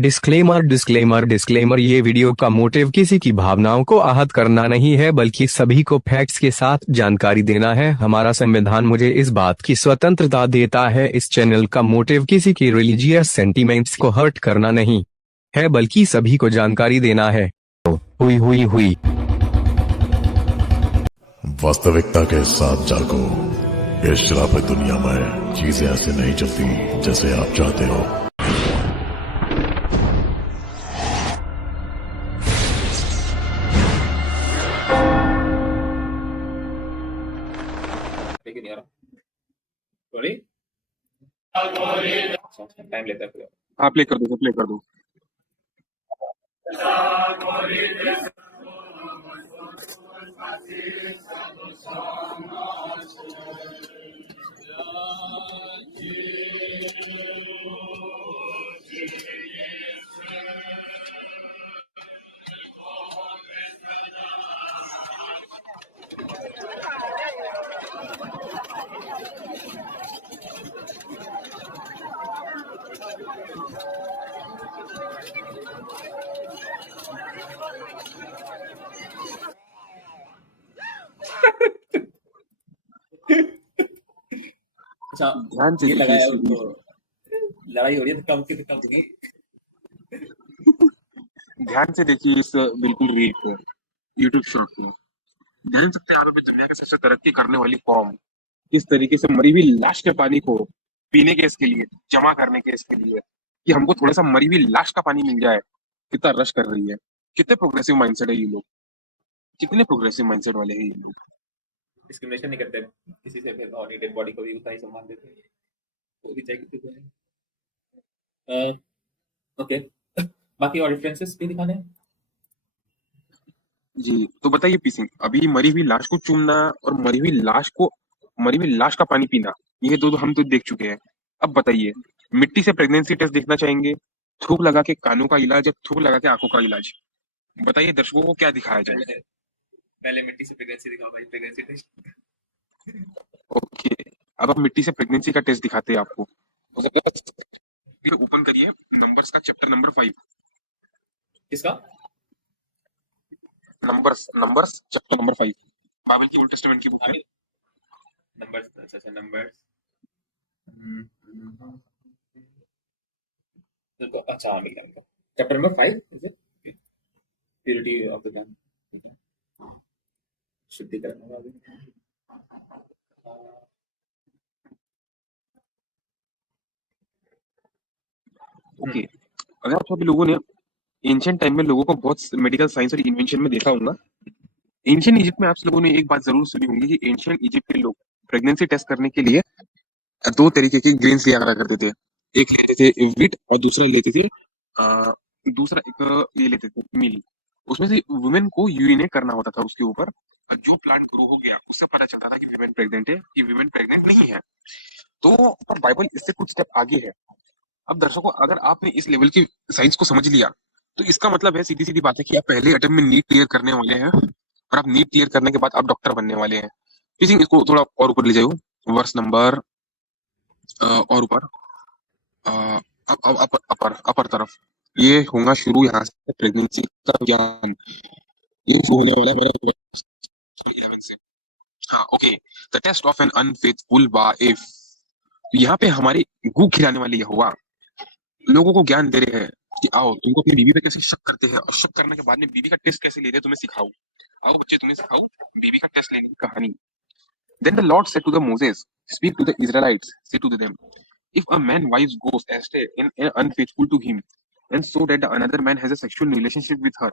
Disclaimer disclaimer disclaimer ये video का motive किसी की भावनाओं को आहत करना नहीं है, बल्कि सभी को फैक्ट्स के साथ जानकारी देना है। हमारा संविधान मुझे इस बात की स्वतंत्रता देता है। इस चैनल का मोटिव किसी की रिलीजियस सेंटीमेंट्स को हर्ट करना नहीं है, बल्कि सभी को जानकारी देना है। हुई हुई हुई वास्तविकता के साथ जागो। इस शराफत दुनिया में चीजें ऐसे नहीं चलती जैसे आप चाहते हो। लेकिन यार सॉरी टाइम लेता है। हाँ, प्ले कर दो, प्ले कर दो। अच्छा ध्यान से ये देखिए लगाया इस वीडियो तो लड़ाई हो रही है तो कम से कम की ध्यान से देखिए इस बिल्कुल रील को, यूट्यूब शॉर्ट को। ध्यान सकते हैं यहाँ पे दुनिया की सबसे तरक्की करने वाली कौम किस तरीके से मरी हुई लाश के पानी को पीने के इसके लिए, जमा करने के इसके लिए कि हमको थोड़ा सा मरी हुई लाश का पानी मिल जाए, कितना रश कर रही है। कितने प्रोग्रेसिव माइंडसेट है ये लोग, कितने प्रोग्रेसिव माइंडसेट वाले हैं ये लोग। डिस्क्रिमिनेशन नहीं करते किसी से, फिर और डेड बॉडी को भी उतना ही सम्मान देते हैं। वो भी चाहिए किसी को। ओके बाकी और रेफरेंसेस भी दिखाने हैं। जी तो बताइए पीसिंग, अभी मरी हुई लाश को चूमना और मरी हुई लाश का पानी पीना, ये दो हम तो देख चुके हैं। अब बताइए, मिट्टी से प्रेगनेंसी टेस्ट देखना चाहेंगे, थूक लगा के कानों का इलाज या थूक लगा के आंखों का इलाज? बताइए दर्शकों को क्या दिखाया जाए। पहले मिट्टी से प्रेगनेंसी दिखाओ भाई, प्रेगनेंसी टेस्ट। ओके, अब हम मिट्टी से प्रेगनेंसी का टेस्ट दिखाते हैं आपको। ओपन करिए नंबर्स का चैप्टर नंबर 5। किसका? नंबर्स चैप्टर नंबर 5, बाइबल की ओल्ड टेस्टामेंट की बुक है। नंबर्स, अच्छा नंबर्स। अच्छा मिल गया। Chapter number 5 is it? Purity of the ज्ञान, शुद्धिकरण होगा अभी। ओके, अगर आप सभी लोगों ने एंशिएंट टाइम में लोगों को बहुत मेडिकल साइंस और इन्वेंशन में देखा होगा। एंशिएंट इजिप्ट में आप लोगों ने एक बात जरूर सुनी होगी कि एंशिएंट इजिप्ट के लोग प्रेगनेंसी टेस्ट करने के लिए दो तरीके के ग्रेन्स लिया करा करते थे। एक लेते थे व्हीट और दूसरा लेते थे दूसरा एक ये लेते थे मिल। उसमें से वुमेन को यूरिनेट करना होता था उसके ऊपर, जो प्लांट ग्रो हो गया उससे पता चलता था कि वुमेन प्रेग्नेंट है कि वुमेन प्रेग्नेंट नहीं है। तो पर बाइबल इससे कुछ स्टेप आगे है। अब दर्शकों, अगर आपने इस लेवल की साइंस को समझ लिया तो इसका मतलब है, सीधी सीधी बात है कि आप पहले अटेम्प्ट में नीट क्लियर करने वाले हैं और आप नीट क्लियर करने के बाद आप डॉक्टर बनने वाले हैं। इसको थोड़ा और ऊपर ले जाओ, वर्स नंबर और ऊपर अपर तरफ। ये होगा शुरू यहाँ से प्रेगनेंसी का ज्ञान, ये शुरू होने वाला है मेरा 11 से। हाँ okay, the test of an unfaithful wife. यहाँ पे हमारी गू खिलाने वाली यहोवा लोगों को ज्ञान दे रहे हैं कि आओ तुमको अपनी बीवी पे कैसे शक करते हैं और शक करने के बाद में बीवी का टेस्ट कैसे लेते हैं तुम्हें सिखाओ। आओ बच्चे तुम्हें सिखाओ बीवी का टेस्ट लेने की कहानी। Then the Lord said to the Moses, speak to the Israelites, say to them, if a man wife goes astray and unfaithful to him, and so that another man has a sexual relationship with her,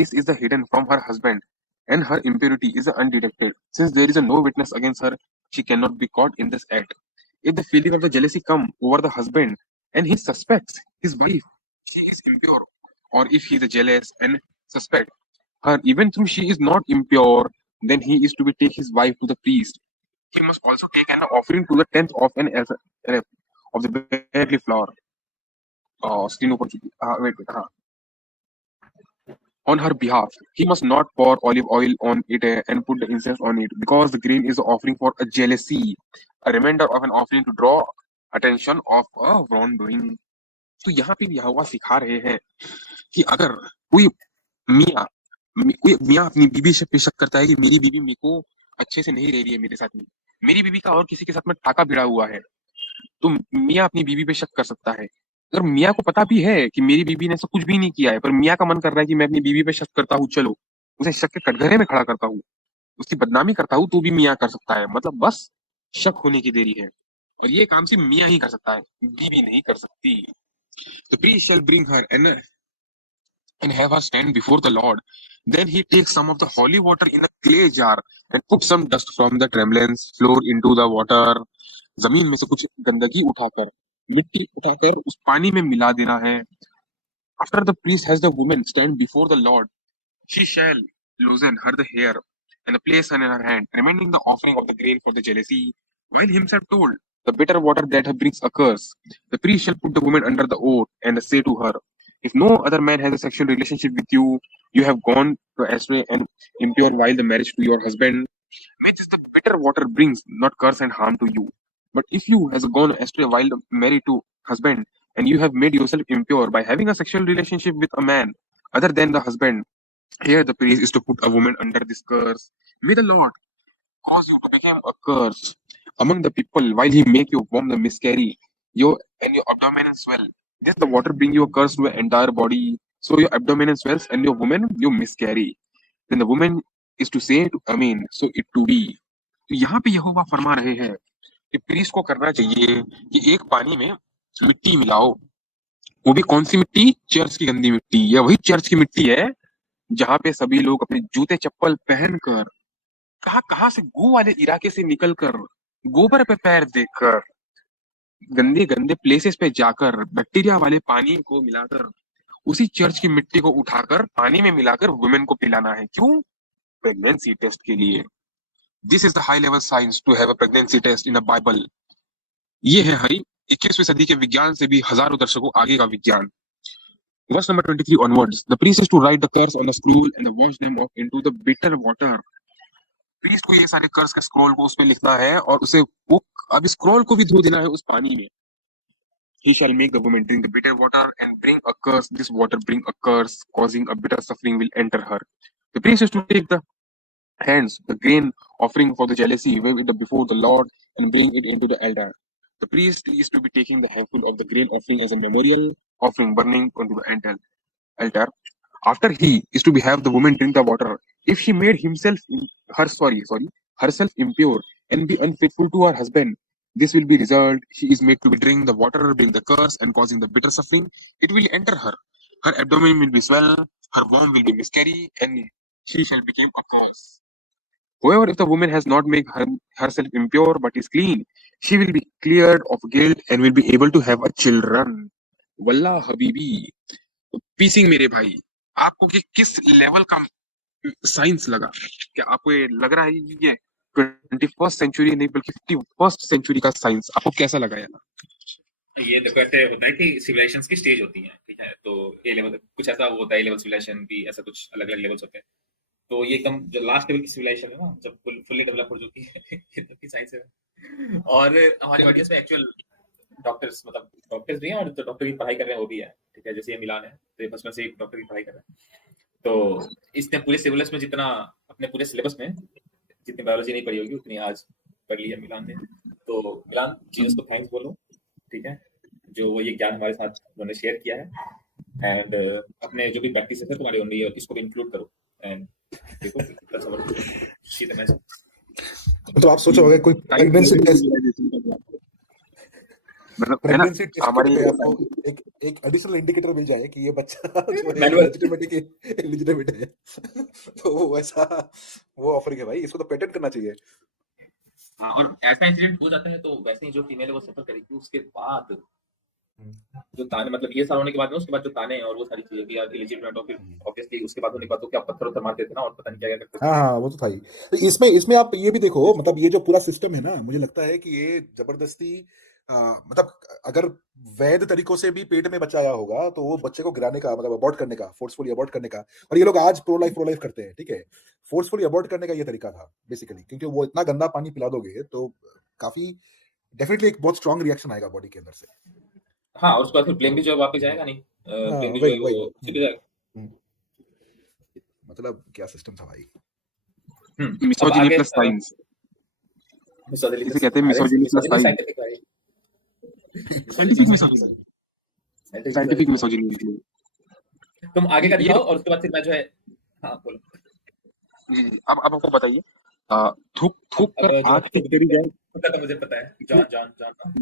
this is the hidden from her husband, and her impurity is undetected. Since there is no witness against her, she cannot be caught in this act. If the feeling of the jealousy come over the husband, and he suspects his wife, she is impure, or if he is jealous and suspect her, even though she is not impure, then he is to be take his wife to the priest. He must also take an offering to the 10th of an of the barley flour. Screen ऊपर चुकी wait हाँ on her behalf. He must not pour olive oil on it and put the incense on it, because the grain is offering for a jealousy, a reminder of an offering to draw attention of a wrongdoing. तो यहाँ पे भी यहोवा सिखा रहे हैं कि अगर कोई मियाँ कोई मियाँ अपनी बीवी से पे शक करता है कि मेरी बीवी मेरे को अच्छे से नहीं रह रही है मेरे साथ में, मेरी बीवी का और किसी के साथ में टाका भिड़ा हुआ है, तो मियाँ अपनी बीवी पे शक कर सकता है। अगर मियाँ को पता भी है कि मेरी बीवी ने ऐसा कुछ भी नहीं किया है, पर मियाँ का मन कर रहा है कि मैं अपनी बीवी पे शक करता हूँ, चलो उसे शक के कटघरे में खड़ा करता हूँ, उसकी बदनामी करता हूँ, तो भी मियाँ कर सकता है। मतलब बस शक होने की देरी है, और ये काम सिर्फ मियाँ ही कर सकता है, बीवी नहीं कर सकती। The priest shall bring her and have her stand before the Lord. Then he takes some of the holy water in a clay jar and put some dust from the tremblands floor into the water. जमीन में से कुछ गंदगी उठाकर, मिट्टी उठाकर उस पानी में मिला देना है। After the priest has the woman stand before the Lord, she shall loosen her the hair and place her in her hand, remaining the offering of the grain for the jealousy, while himself told, the bitter water that brings a curse. The priest shall put the woman under the oath and say to her, if no other man has a sexual relationship with you, you have gone to astray and impure while the marriage to your husband. May this the bitter water brings not curse and harm to you. But if you has gone astray while married to husband, and you have made yourself impure by having a sexual relationship with a man other than the husband, here the priest is to put a woman under this curse. May the Lord cause you to become a curse among the people while he make you warm the miscarry, your and your abdomen swell. This the water bring you a curse to your entire body. So your abdomen swells and your woman you miscarry. Then the woman is to say to Amen, so it to be. तो यहाँ पे यहोवा फरमा रहे हैं कि priest को करना चाहिए कि एक पानी में मिट्टी मिलाओ, वो भी कौन सी मिट्टी? चर्च की गंदी मिट्टी। यह वही चर्च की मिट्टी है जहां पे सभी लोग अपने जूते चप्पल पहनकर, कहां कहां से गू वाले इलाके से निकलकर, गोबर पे पैर देकर, गंदे गंदे प्लेसेस पे जाकर बैक्टीरिया वाले पानी को मिलाकर, उसी चर्च की मिट्टी को उठाकर पानी में मिलाकर वुमेन को पिलाना है। क्यों? प्रेगनेंसी टेस्ट के लिए। This is the high level science to have a pregnancy test in a Bible. ये है हरी 21वीं सदी के विज्ञान से भी हजारों दशकों आगे का विज्ञान। Verse number 23 onwards, the priest is to write the curse on the scroll and wash them off into the bitter water. Priest को ये सारे कर्स के स्क्रॉल को उसमें लिखना है और उसे वो अब स्क्रॉल को भी धो देना है उस पानी में। He shall make the woman drink the bitter water and bring a curse. This water bring a curse, causing a bitter suffering will enter her. The priest is to take the hands, the grain offering for the jealousy, wave it before the Lord and bring it into the altar. The priest is to be taking the handful of the grain offering as a memorial offering burning onto the altar. After he is to be have the woman drink the water. If she made herself impure and be unfaithful to her husband, this will be result. She is made to be drink the water, bring the curse, and causing the bitter suffering. It will enter her. Her abdomen will be swell, her womb will be miscarry, and she shall become a curse. However, if the woman has not made herself impure but is clean, she will be cleared of guilt and will be able to have a children. वल्ला हबीबी, पीसिंग मेरे भाई, आपको किस level का science लगा? क्या आपको ये लग रहा है ये 21st सेंचुरी नहीं बल्कि 51st सेंचुरी का साइंस आपको कैसा लगा यार? ये देखो ऐसे होता है कि सिविलाइजेशंस की स्टेज होती है, ठीक है, तो ए लेवल कुछ ऐसा वो होता है, ए लेवल सिविलाइजेशन भी ऐसा कुछ अलग अलग लेवल्स होते हैं। तो ये एकदम जो लास्ट लेवल की सिविलाइजेशन है ना, जब फुल्ली डेवलप हो चुकी है की साइंस है। और हमारे ऑडियंस में एक्चुअल डॉक्टर्स, मतलब डॉक्टर्स भी हैं और जो डॉक्टर की पढ़ाई कर रहे हैं वो भी है, ठीक है, जैसे ये मिलान है तो ये बस में से एक डॉक्टर की पढ़ाई कर रहे हैं। तो इसने पूरे सिलेबस में जितना अपने पूरे सिलेबस में जितनी बायोलॉजी नहीं पढ़ी होगी उतनी आज पढ़ ली है मिलान ने। तो मिलान जीसस को थैंक्स बोलो, ठीक है, जो वो ये ज्ञान हमारे साथ उन्होंने शेयर किया है। एंड अपने जो भी प्रैक्टिस है तुम्हारे उन्हें इसको भी इंक्लूड करो। एंड देखो तो आप सोचो अगर कोई प्रेगनेंसी टेस्ट प्रेगनेंसी टेस्ट हमारी पे आपको एक एडिशनल इंडिकेटर मिल जाए कि ये बच्चा जो है लेजिटिमेट है तो वैसा वो ऑफरिंग है भाई, इसको तो पेटेंट करना चाहिए। हाँ, और ऐसा इंसिडेंट हो जाता है तो वैसे ही जो फीमेल है वो सफर करेगी। उसके बाद जो ताने, मतलब ये साल होने के बाद में उसके बाद जो ताने और वो सारी चीजें कि यार एलिजिबल हो, फिर ऑब्वियसली उसके बाद होने के बाद तो क्या पत्थर उत्थर मारते थे ना, और पता नहीं क्या क्या करते थे। हाँ वो तो था ही। तो इसमें आप ये भी देखो, मतलब ये जो पूरा सिस्टम है ना, मुझे लगता है कि ये जबरदस्ती मतलब अगर वैध तरीकों से भी पेट में बच्चा आया होगा तो वो बच्चे को गिराने का, मतलब अबॉर्ट करने का, फोर्सफुली अबॉर्ट करने का, और ये लोग आज प्रो लाइफ करते हैं, ठीक है, फोर्सफुली अबॉर्ट करने का ये तरीका था बेसिकली, क्योंकि वो इतना गंदा पानी पिला दोगे तो काफी डेफिनेटली एक बहुत स्ट्रांग रिएक्शन आएगा बॉडी के अंदर से। हाँ, और उसके बाद फिर ब्लेम भी जो है वापस जाएगा नहीं, हाँ ब्लेम भी जो है वही वही वो उसी पे जाएगा। मतलब क्या सिस्टम था भाई। अब मिसोजिनी आगे प्लस साइंस, मिसोजिनी इसे कहते हैं अरे misogyny plus misogyny science, scientific भाई, scientific misogyny, scientific scientific misogyny. Misogyny. तुम आगे का ये दिखाओ और उसके बाद फिर मैं जो है, हाँ बोलो। जी जी, अब आपको बताइए, थूक थूक अब कर जो आग ठीक थूक करी जाए। थूक का तो मुझे पता है, जॉन जॉन जॉन ना।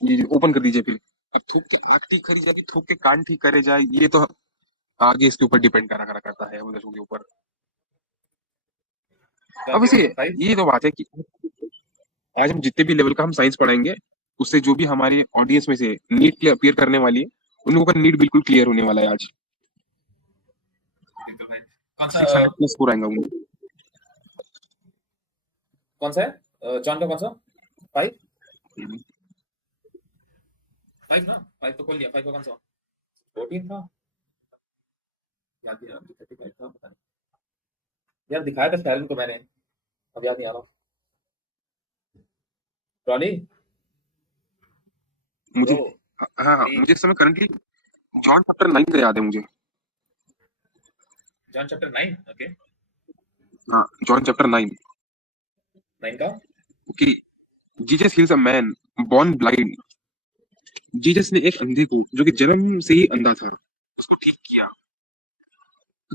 जी जी, ओपन कर दीजिए फिर। अब थूक के आग ठीक करी जाए, थूक के कान ठीक करे जाए, ये तो आगे इसके ऊपर डिपेंड करा करता है उधर के ऊपर। जॉन अब गिव इसे, अस अ 5। ये तो बात है कि आज हम जितने भी लेवल का हम साइंस पढ़ाएंगे, उससे जो भी हमारे ऑडियंस में से नीट के अपीयर करने वाली है, उन लोगों का नीट बिल्कुल क्लियर होने वाला है आज। बिल्कुल भाई। कौन सा 600+ स्कोर आएगा उनको। कौन सा है जॉन का, कौन सा 5? 5 ना, 5 तो खोल लिया। 5 का कौन सा 14 था, याद नहीं आ रहा, 35 था, पता नहीं यार, दिखाया था शायद उनको मैंने, अब याद नहीं आ रहा। ट्रॉली मुझे, ब्रो हाँ हाँ, मुझे इस समय करंटली जॉन चैप्टर 9 का याद है मुझे। John chapter 9, okay. हाँ, जॉन चैप्टर 9। 9 का okay, Jesus heels a man born blind. Jesus ने एक अंधे को, जो कि जन्म से ही अंधा था, उसको ठीक किया।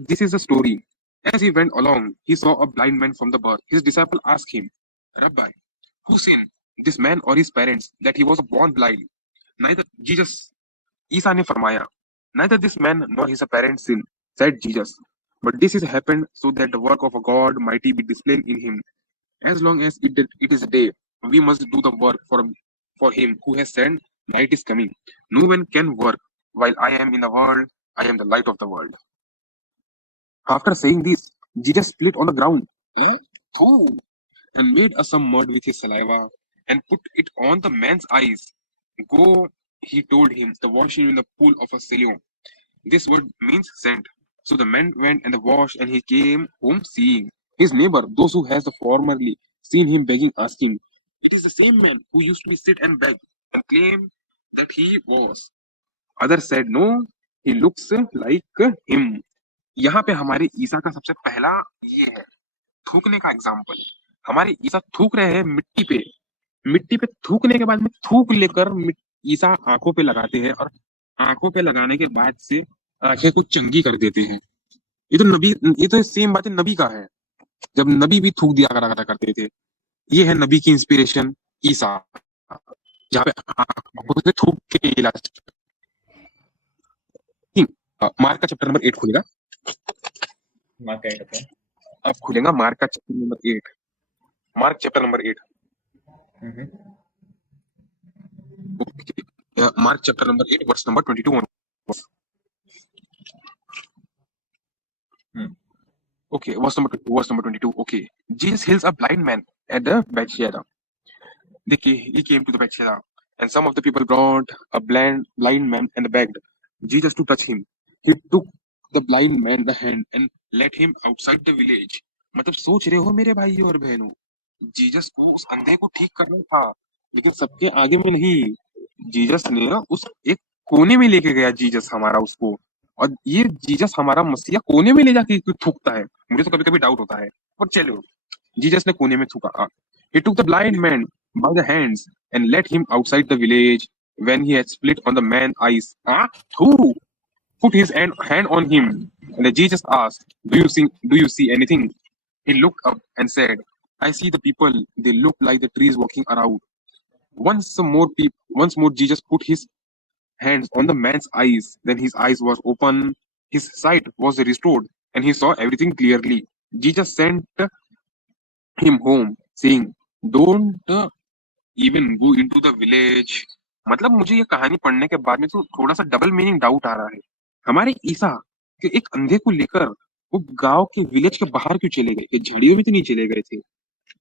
This is the story. As he went along, he saw a blind man from the birth. His disciple asked him, Rabbi, who sinned, this man or his parents, that he was born blind? Neither Jesus, Isa ने फरमाया, neither this man nor his parents sinned, said Jesus. But this has happened so that the work of a God mighty be displayed in him. As long as it is day, we must do the work for him who has said, night is coming. No one can work while I am in the world. I am the light of the world. After saying this, Jesus split on the ground, threw, and made some mud with his saliva and put it on the man's eyes. Go, he told him, the wash in the pool of a Siloam. This word means sent. So the man went and washed, and he came home seeing. His neighbor, those who has formerly seen him begging, asked him, it is the same man who used to be sit and beg, and claim that he was. Others said, no, he looks like him. यहाँ पे हमारे ईसा का सबसे पहला ये है थूकने का एग्जाम्पल। हमारे ईसा थूक रहे हैं मिट्टी पे थूकने के बाद में थूक लेकर ईसा आंखों पे लगाते हैं, और आंखों पे लगाने के बाद से आंखें को चंगी कर देते हैं। ये तो सेम बात है नबी का है, जब नबी भी थूक दिया करा करते थे। ये है नबी की इंस्पिरेशन ईसा, जहाँ पे आंखों से थूक के इलाज। मार्क का चैप्टर नंबर 8 खुलेगा, मार्क 8, ओके। अब खुलेगा मार्क का chapter number 8। Mark chapter number 8। Mark chapter number 8, verse number 22 on. Okay, verse number 22. Okay, Jesus heals a blind man at the Bethsaida. He came to the Bethsaida, and some of the people brought a blind man and begged Jesus to touch him. He took the blind man the hand and led him outside the village. मतलब सोच रहे हो मेरे भाइयों और बहनों, Jesus को उस अंधे को ठीक करना था, लेकिन सबके आगे में नहीं। जीसस ने उस एक कोने में लेके गया जीसस हमारा उसको, और ये जीसस हमारा मसीहा कोने में ले जाके थूकता है। मुझे तो कभी कभी डाउट होता है, पर चलो, जीसस ने कोने में थूका। He took the blind man by the hands and led him outside the village. When he had split on the man's eyes, who put his hand on him, and Jesus asked, do you see anything? He looked up and said, I see the people, they look like the trees walking around. Once more Jesus put his hands on the man's eyes. Then his eyes was open, his sight was restored, and he saw everything clearly. Jesus sent him home, saying, don't even go into the village. मतलब मुझे ये कहानी पढ़ने के बाद में तो थोड़ा सा डबल मीनिंग डाउट आ रहा है। हमारे ईसा के एक अंधे को लेकर वो गांव के विलेज के बाहर क्यों चले गए? झाड़ियों में तो नहीं चले गए थे।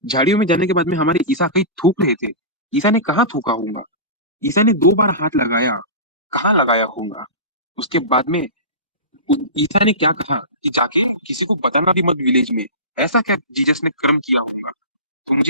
झाड़ियों में जाने के बाद में हमारे ईसा कहीं थूक रहे थे। ईसा ने कहाँ थूका होगा? ईसा ने 2 बार हाथ लगाया, कहाँ लगाया होगा? उसके बाद में ईसा ने क्या कहा कि जाके किसी को बताना भी मत विलेज में। ऐसा क्या जीसस ने कर्म किया होगा? तो मुझे